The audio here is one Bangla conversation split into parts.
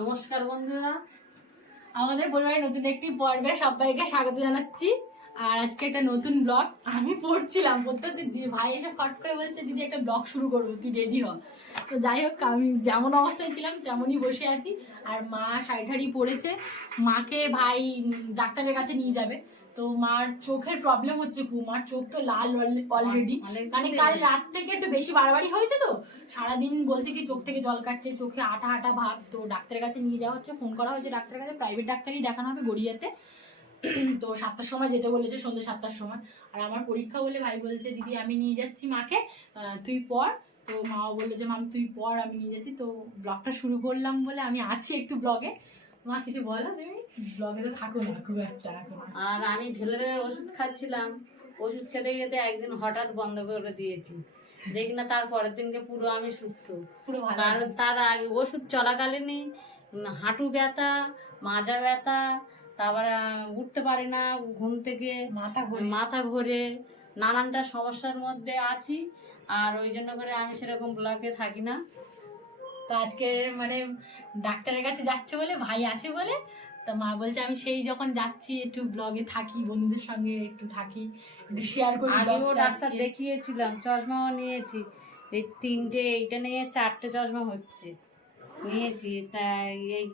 নমস্কার বন্ধুরা। আমাদের পরিবারের নতুন একটি পর্বে সবাইকে স্বাগত জানাচ্ছি। আর আজকে একটা নতুন ব্লগ আমি পড়ছিলাম। পড়তে দিদি ভাই এসে ফট করে বলছে, দিদি, একটা ব্লগ শুরু করব, তুই রেডি হ। তো যাই হোক, আমি যেমন অবস্থায় ছিলাম, তেমনই বসে আছি। আর মা শাড়ি ঠাড়ি পড়েছে মাকে ভাই ডাক্তারের কাছে নিয়ে যাবে। তো মার চোখের প্রবলেম হচ্ছে খুব। মার চোখ তো লাল অলরেডি মানে কাল রাত থেকে একটু বেশি বাড়াবাড়ি হয়েছে তো। সারাদিন বলছে কি চোখ থেকে জল কাটছে চোখে আটা আটা ভাব। তো ডাক্তারের কাছে নিয়ে যাওয়া হচ্ছে ফোন করা হয়েছে ডাক্তারের কাছে। প্রাইভেট ডাক্তারই দেখানো হবে গড়িয়াতে। তো সাতটার সময় যেতে বলেছে সন্ধ্যে সাতটার সময়। আর আমার পরীক্ষা বলে ভাই বলছে দিদি আমি নিয়ে যাচ্ছি মাকে। তুই পড়। তো মাও বলল যে মাম তুই পড় আমি নিয়ে যাচ্ছি। তো ব্লগটা শুরু করলাম বলে আমি আছি একটু ব্লগে মা কিছু বলো তুমি? ব্লগে তো থাকো না খুব একটা এখন আর আমি ভেলোরের ওষুধ খাচ্ছিলাম ওষুধ খেতে খেতে একদিন হঠাৎ বন্ধ করে দিয়েছি। দেখি না তার পরের দিনকে পুরো আমি সুস্থ। পুরো কারণ। তার আগে ওষুধ চলাকালীনই হাঁটু ব্যথা মাজা ব্যথা তারপর উঠতে পারি না ঘুম থেকে মাথা ঘুরে। মাথা ঘোরে নানানটা সমস্যার মধ্যে আছি। আর ওই জন্য করে আমি সেরকম ব্লকে থাকি না। তো আজকে মানে ডাক্তারের কাছে যাচ্ছে বলে ভাই আছে বলে তো মা বলছে আমি সেই যখন যাচ্ছি একটু ব্লগে থাকি বন্ধুদের সঙ্গে একটু থাকি একটু শেয়ার করি আগেও ডাক্তার দেখিয়েছিলাম চশমাও নিয়েছি। এই তিনটে এইটা নিয়ে চারটে চশমা হচ্ছে। নিয়েছি তাই এই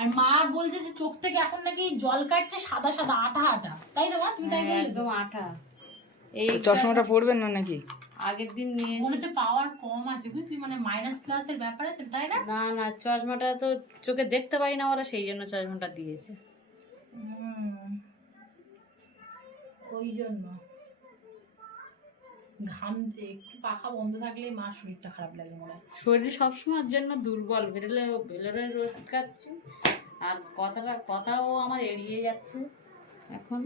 আর মা বলছে যে চোখ থেকে এখন নাকি জল কাটছে সাদা সাদা আটা আটা তাই তো মা? তুমি তাই বললে? একদম আঠা। এই চশমাটা পরবেন না নাকি? আগের দিন মনে হচ্ছে পাওয়ার কম আছে বুঝলি? মানে মাইনাস প্লাসের ব্যাপার আছে তাই না? না না চশমাটা তো চোখে দেখতে পাই না ওরা সেই জন্য চশমাটা দিয়েছে। ওই জন্য। ঘামছে একটু পাখা বন্ধ থাকলে মার শরীরটা খারাপ লাগে মনে হয়। শরীর সবসময়ের জন্য দুর্বল ভেরলে ভেলোরের ওষুধ খাচ্ছি আর কথাটা কথাও আমার এড়িয়ে যাচ্ছে এখন।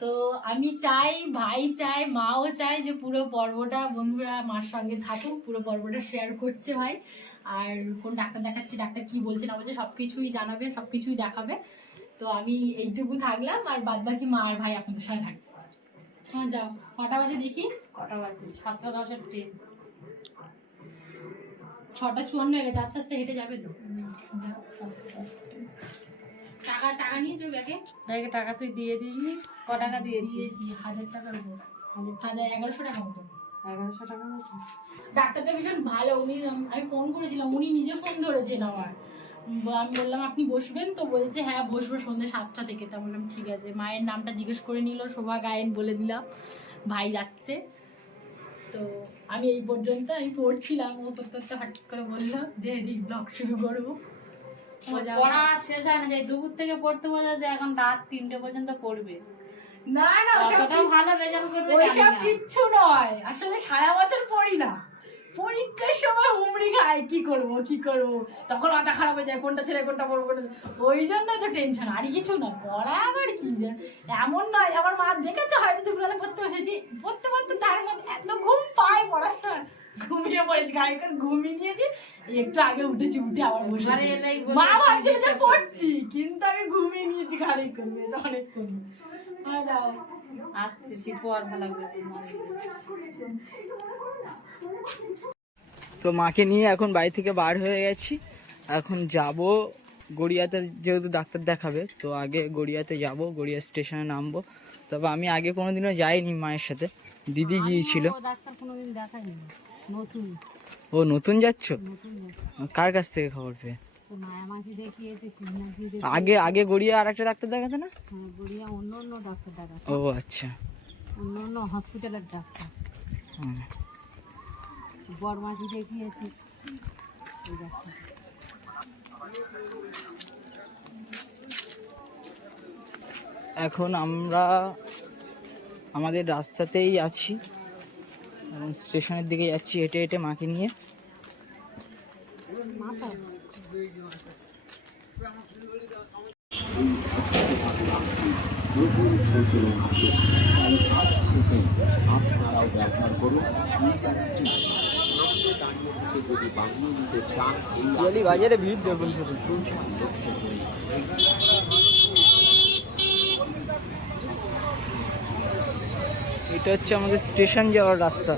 তো আমি চাই ভাই চাই মাও চাই যে পুরো পর্বটা বন্ধুরা মার সঙ্গে থাকুক পুরো পর্বটা শেয়ার করছে ভাই। আর কোন ডাক্তার দেখাচ্ছে ডাক্তার কি বলছে না বলছে সব কিছুই জানাবে সব কিছুই দেখাবে। তো আমি এইটুকু থাকলাম আর বাদ বাকি মা আর ভাই আপনাদের সাথে থাকবে। হ্যাঁ যাও। কটা বাজে দেখি? কটা বাজে? সাতটা দশের ট্রেন ছটা চুয়ান্ন হয়ে গেছে আস্তে আস্তে হেঁটে যাবে তো। টাকা টাকা নিয়েছো ব্যাগে? ব্যাগে টাকা তুই দিয়ে দিস নি ক টাকা দিয়েছিস? হাজার টাকার উপর। হাজার এগারোশো টাকা মতো। এগারোশো টাকা মতো? ডাক্তারটা ভীষণ ভালো উনি আমি ফোন করেছিলাম উনি নিজে ফোন ধরেছেন আমার। আমি বললাম আপনি বসবেন? তো বলছে হ্যাঁ বসবো সন্ধ্যে সাতটা থেকে। তা বললাম ঠিক আছে। মায়ের নামটা জিজ্ঞেস করে নিল শোভা গায়েন বলে দিলাম ভাই যাচ্ছে। তো আমি এই পর্যন্ত আমি পড়ছিলাম ও তোর তোর হঠাৎ করে বলল যে এদিক ব্লগ শুরু করব। পড়া শেষ হয় না যে দুপুর থেকে পড়তে বোঝা যায় এখন রাত তিনটে পর্যন্ত পড়বে। না না ওসব ভালো রেজাল্ট করবে ওইসব কিচ্ছু নয়। আসলে সারা বছর পড়ি না। পরীক্ষার সময় হুমড়ি খাই কি করব কি করব? তখন মাথা খারাপ হয়ে যায় কোনটা ছেলে কোনটা পড়ব কোনটা ওই জন্য তো টেনশন আর কিছু না পড়া আবার কি এমন নয় আমার মা দেখেছে হয়তো দুপুরবেলা পড়তে বসেছি। পড়তে পড়তে তার মধ্যে এত ঘুম পায় পড়ার সময়। ঘুমিয়ে পড়েছি খানিকক্ষণ ঘুমিয়ে নিয়েছি একটু আগে উঠেছি উঠে আবার বসে মা ভাবছিল যে পড়ছি কিন্তু আমি ঘুমিয়ে নিয়েছি খানিকক্ষণ বেশ অনেকক্ষণ। হ্যাঁ আসছে শিখব আর ভালো তো মাকে নিয়ে এখন বাড়ি থেকে বার হয়ে গেছি। এখন যাব গড়িয়াতে যেহেতু ডাক্তার দেখাবে তো আগে গড়িয়াতে যাব গড়িয়া স্টেশনে নামবো। তবে আমি আগে কোনোদিনও যাইনি মায়ের সাথে। দিদি গিয়েছিল। ডাক্তার কোনোদিন দেখায়নি নতুন। ও নতুন যাচ্ছ? কার কাছ থেকে খবর পেয়ে? আগে আগে গড়িয়া আর একটা ডাক্তার দেখাতে না? গড়িয়া অন্য অন্য ডাক্তার দেখাচ্ছে ও আচ্ছা। অন্য অন্য হসপিটালের ডাক্তার। বড়মাসি দেখিয়েছে। এখন আমরা আমাদের রাস্তাতেই আছি। এবং স্টেশনের দিকে যাচ্ছি হেঁটে হেঁটে মাকে নিয়ে। বাজারে ভিড় দেখুন শুধু। এটা হচ্ছে আমাদের স্টেশন যাওয়ার রাস্তা।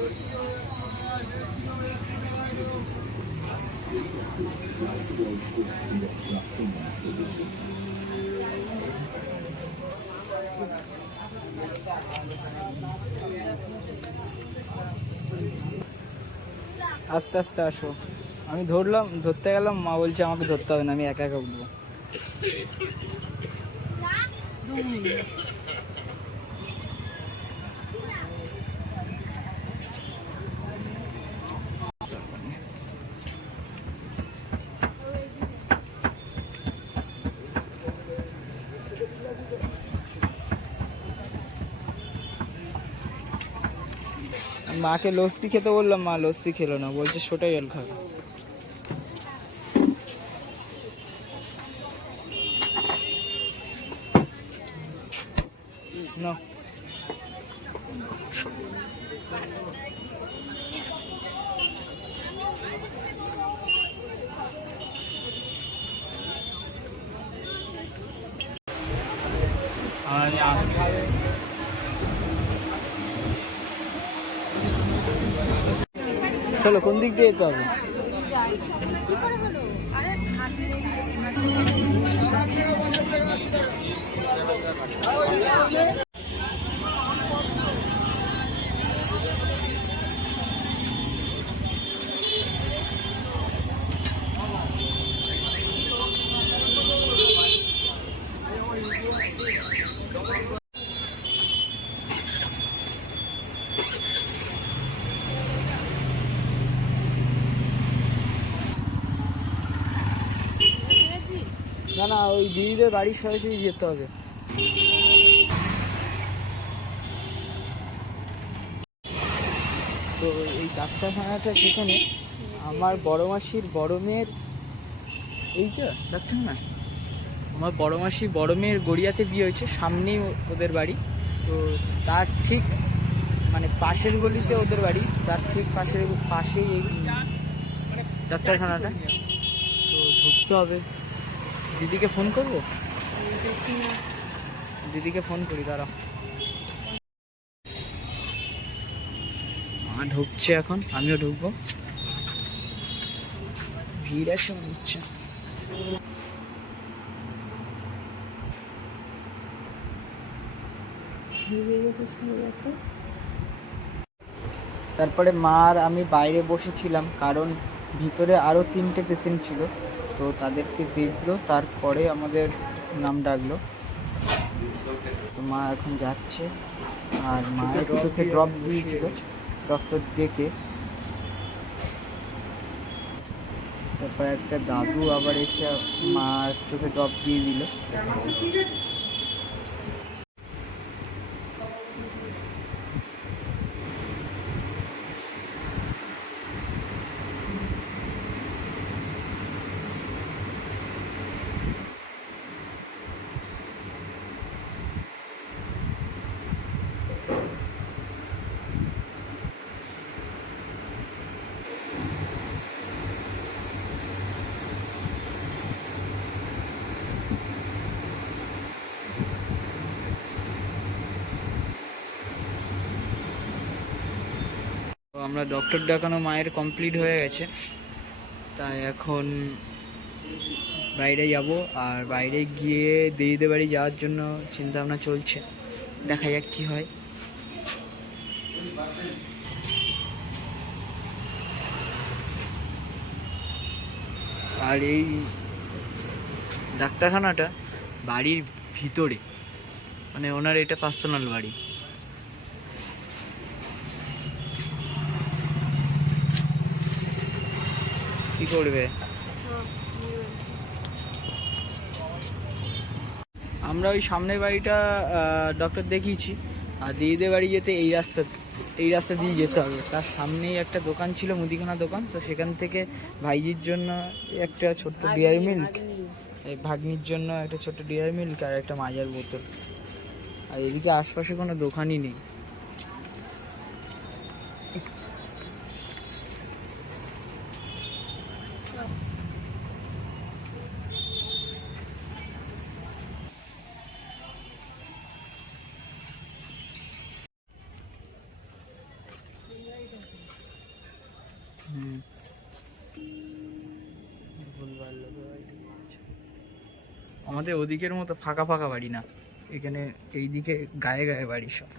আস্তে আস্তে আসো। আমি ধরলাম, ধরতে গেলাম, মা বলছে আমাকে ধরতে হবে না, আমি একা একা উঠবো। মাকে লস্যি খেতে বললাম মা লস্যি খেলো না। বলছে সোটাই জল খাবে না চলো কোন দিক দিয়ে যেতে হবে? ওই দিদিদের বাড়ির সরাসরি যেতে হবে। তো এই ডাক্তারখানাটা যেখানে, আমার বড় মাসির বড় মেয়ের, এই যে ডাক্তারখানা, আমার বড় মাসি বড় মেয়ের গড়িয়াতে বিয়ে হয়েছে, সামনেই ওদের বাড়ি। তো তার ঠিক মানে পাশের গলিতে ওদের বাড়ি, তার ঠিক পাশের, পাশেই এই ডাক্তারখানাটা। তো ঢুকতে হবে। দিদিকে ফোন করব? দিদিকে ফোন করি দাঁড়া মা ঢুকছে এখন আমিও ঢুকবো। ভিড় আছে মনে হচ্ছে। তারপরে মা আর আমি বাইরে বসেছিলাম কারণ ভিতরে আরও তিনটে পেশেন্ট ছিল। তো তাদেরকে দেখল তারপরে আমাদের নাম ডাকলো। তো মা এখন যাচ্ছে আর মায়ের চোখে ড্রপ দিয়েছিল। ডক্টর ডেকে। তারপর একটা দাদু আবার এসে মার চোখে ড্রপ দিয়ে দিল। আমরা ডক্টর দেখানো মায়ের কমপ্লিট হয়ে গেছে। তাই এখন বাইরে যাব আর বাইরে গিয়ে দিদিদের বাড়ি যাওয়ার জন্য চিন্তা ভাবনা চলছে। দেখা যাক কি হয়। আর এই ডাক্তারখানাটা বাড়ির ভিতরে। মানে ওনার এটা পার্সোনাল বাড়ি। কি করবে? আমরা ওই সামনের বাড়িটা ডক্টর দেখিয়েছি। আর দিদিদের বাড়ি যেতে এই রাস্তা এই রাস্তা দিয়ে যেতে হবে। তার সামনেই একটা দোকান ছিল মুদিখানা দোকান। তো সেখান থেকে ভাইজির জন্য একটা ছোট্ট ডিয়ার মিল্ক এই ভাগ্নির জন্য একটা ছোট্ট ডিয়ার মিল্ক আর একটা মাজার বোতল। আর এদিকে আশপাশে কোনো দোকানই নেই। আমাদের ওদিকের মতো ফাঁকা ফাঁকা বাড়ি না। এখানে এইদিকে গায়ে গায়ে বাড়ি সব।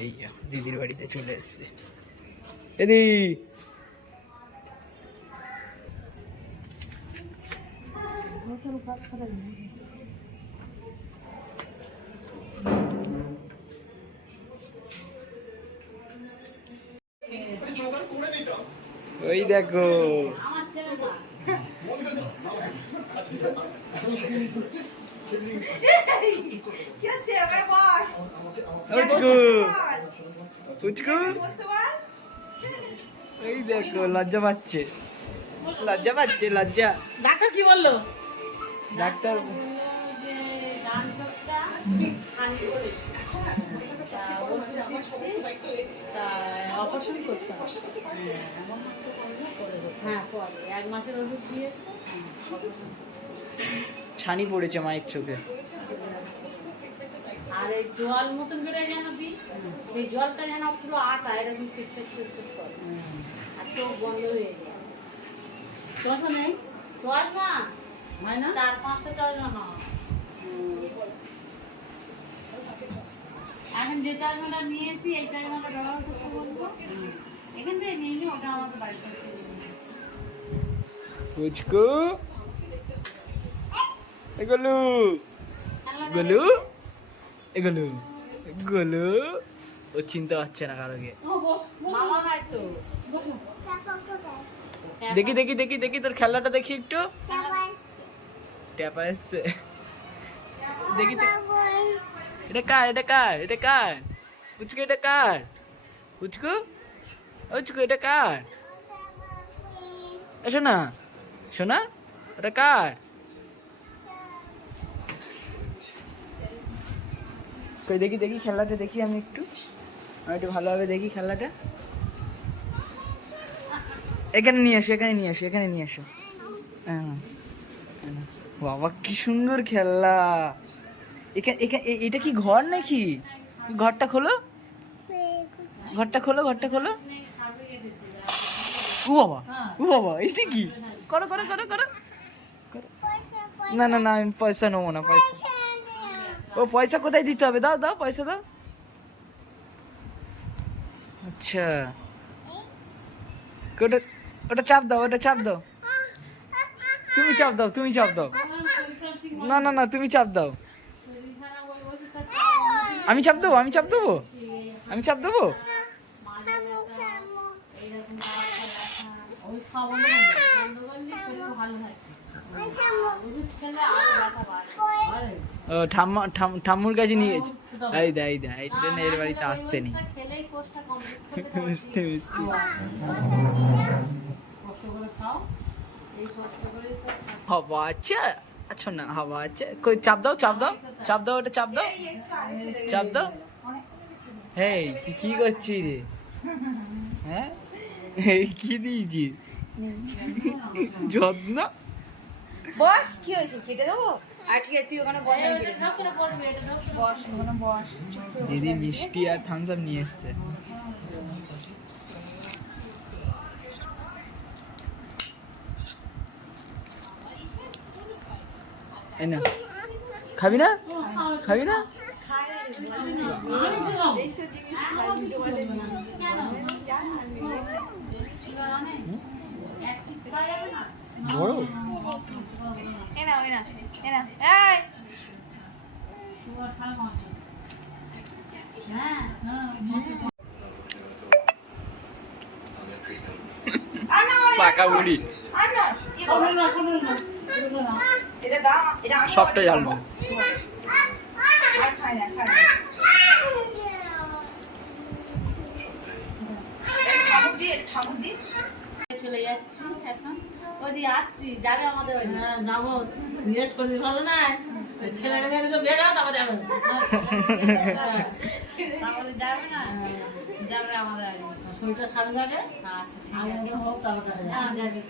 এই দিদির বাড়িতে চলে এসছে। এদি ওই দেখো। এই দেখো লজ্জা পাচ্ছে। লজ্জা পাচ্ছে লজ্জা। ডাক্তার কি বলল? ডাক্তার। তা অপারেশন করতে হবে। হ্যাঁ পরে। এক মাসের ওষুধ operation ছানি পড়েছে মায়ের চোখে। আর এই জল মতন বেরোয় যেন দিই সেই জলটা যেন পুরো আটা এরকম চিপচিপ চিপচিপ করে। আর চোখ বন্ধ হয়ে যায়। চশমা নেই? চশমা? হয় না চার পাঁচটা চশমা না এখন যে নিয়েছি এই ব্যবহার করতে বলব এখান থেকে নিয়ে নিই ওটা আমাকে বাড়িতে এগুলো গলু। এগুলো গলু। ও চিনতে পারছে না কারোকে। ও বস মামা খায় তো। দেখি দেখি দেখি দেখি তোর খেলাটা দেখি একটু। ট্যাপা এসছে। দেখি। এটা কার এটা কার এটা কার উচকু এটা কার উচকু উচকু এটা কার শোনা শোনা এটা কার কই দেখি দেখি খেলাটা, দেখি আমি একটু। আমি একটু ভালোভাবে দেখি খেলাটা। এখানে নিয়ে আসো, এখানে নিয়ে আসো, এখানে নিয়ে আসো। হ্যাঁ হ্যাঁ। বাবা, কি সুন্দর খেলনা এখানে এখানে এটা কি ঘর নাকি? ঘরটা খোলো। ঘরটা খোলো ঘরটা খোলো। ও বাবা ও বাবা, এটা কি? করো করো করো করো। না না না, আমি পয়সা নেব না, পয়সা। ও, পয়সা কোথায় দিতে হবে? দাও দাও, পয়সা দাও। আচ্ছা। ওটা ওটা চাপ দাও, ওটা চাপ দাও। তুমি চাপ দাও, তুমি চাপ দাও। না না না, তুমি চাপ দাও। আমি চাপ দেবো, আমি চাপ দেবো? আমি চাপ দেবো? ও, ঠাম্মা ঠাম- ঠাম্মুর কাছে নিয়ে গেছি এই দা এই জন্য এর বাড়িতে আসতে নেই। কষ্ট আচ্ছা না হাওয়া আছে। কই চাপ দাও চাপ দাও চাপ দাও ওটা চাপ দাও। চাপ দাও। হেই তুই কি করছিস রে? হ্যাঁ? এই কি দিয়েছি যত্ন? বস কি হয়েছে? কেটে দেবো? ওখানে বস। দিদি মিষ্টি আর থামস আপ নিয়ে এসছে। খাবি না? খাবি না। বড়? না এ না এই পাকা বুড়ি আর না কি বাবা? শোনো না শোনো না শোনো না এটা দাও এটা আমার সবটা জ্বালবো আর খাই না খাই না এটা ঠাকুর দিয়ে ঠাকুর দিয়ে চলে যাচ্ছি এখন ওদি আসছি যাবে আমাদের হ্যাঁ যাব জিজ্ঞেস করবি ভালো না ছেলের মেয়ে তো বেরো তারপর যাবে। যাবে না? যাবে আমাদের শরীরটা সারু যাবে আচ্ছা ঠিক আছে। হোক তারপরে হ্যাঁ যাবে।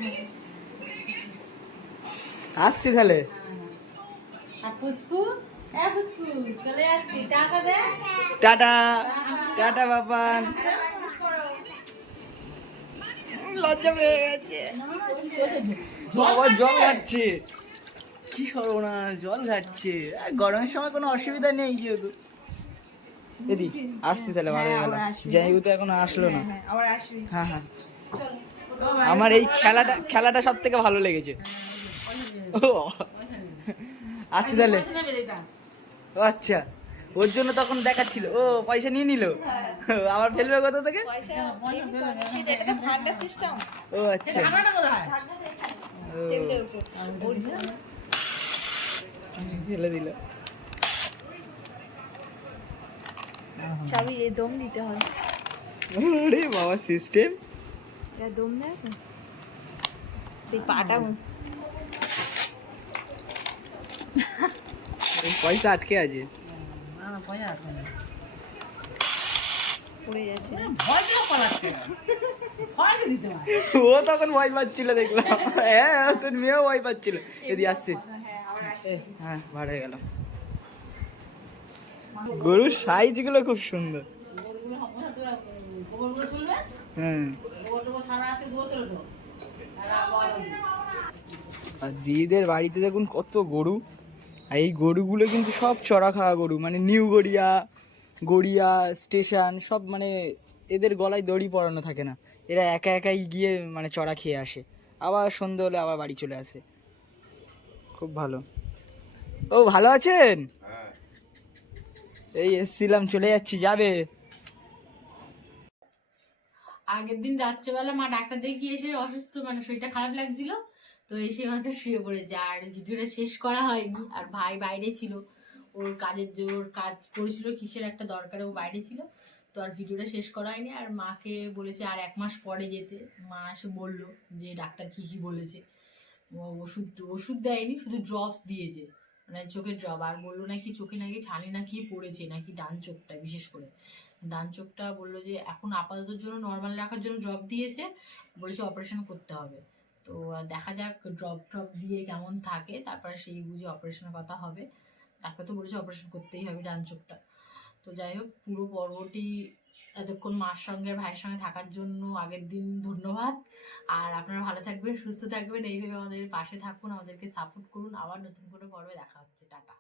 আসছি তাহলে। Tata tata. বাবান। লজ্জা পেয়ে গেছে। বাবা জল ঘাটছে কি সর্বনাশ জল ঘাটছে গরমের সময় কোনো অসুবিধা নেই যেহেতু। এদিক আসছি তাহলে ভালো হ্যাঁ, গেল আবার তো এখনও আসলো না। হ্যাঁ আবার হ্যাঁ হ্যাঁ। আমার এই খেলাটা খেলাটা সব থেকে ভালো লেগেছে। ও আসি তাহলে। আচ্ছা ওর জন্য তখন দেখাচ্ছিল। ও পয়সা নিয়ে নিল। আবার ফেলবে কোথা থেকে? ও আচ্ছা। ফেলে দিল। চাবি দম দিতে হয়। আরে বাবা সিস্টেম দম দেয় সেই পাটা পয়সা আটকে আছে। ও তখন ভয় পাচ্ছিল দেখলাম। হ্যাঁ তোর মেয়েও ভয় পাচ্ছিল। যদি আসছে। হ্যাঁ হ্যাঁ ভাড়া গেল। গরুর সাইজগুলো খুব সুন্দর। হ্যাঁ। আর দিদিদের বাড়িতে দেখুন কত গরু। আর এই গরুগুলো কিন্তু সব চড়া খাওয়া গরু মানে নিউ গড়িয়া গড়িয়া, স্টেশন, সব মানে এদের গলায় দড়ি পরানো থাকে না। এরা একা একাই গিয়ে মানে চড়া খেয়ে আসে। আবার সন্ধে হলে আবার বাড়ি চলে আসে। খুব ভালো। ও, ভালো আছেন? এই এসছিলাম, চলে যাচ্ছি, যাবে। আগের দিন রাত্রেবেলা মা ডাক্তার দেখিয়ে এসে অসুস্থ মানে শরীরটা খারাপ লাগছিল। তো এসে মাত্র শুয়ে পড়েছে। আর ভিডিওটা শেষ করা হয়নি। আর ভাই বাইরে ছিল। ওর কাজের যে ওর কাজ করেছিল কিসের একটা দরকারে ও বাইরে ছিল। তো আর ভিডিওটা শেষ করা হয়নি। আর মাকে বলেছে আর এক মাস পরে যেতে। মা এসে বলল যে ডাক্তার কী কী বলেছে। ওষুধ ওষুধ দেয়নি, শুধু ড্রপস দিয়েছে। মানে চোখের ড্রপ আর বলল নাকি চোখে নাকি ছানি নাকি পড়েছে, নাকি ডান চোখটা বিশেষ করে। ডান চোখটা বলল যে এখন আপাতত জন্য নর্মাল রাখার জন্য ড্রপ দিয়েছে। বলেছে অপারেশন করতে হবে। তো দেখা যাক ড্রপ ট্রপ দিয়ে কেমন থাকে। তারপরে সেই বুঝে অপারেশনের কথা হবে। ডাক্তার তো বলেছে অপারেশন করতেই হবে ডান চোখটা। তো যাই হোক, পুরো পর্বটি এতক্ষণ মার সঙ্গে, ভাইয়ের সঙ্গে থাকার জন্য আগের দিন ধন্যবাদ। আর আপনারা ভালো থাকবেন, সুস্থ থাকবেন। এইভাবে আমাদের পাশে থাকুন, আমাদেরকে সাপোর্ট করুন। আবার নতুন করে পর্বে দেখা হচ্ছে। টাটা।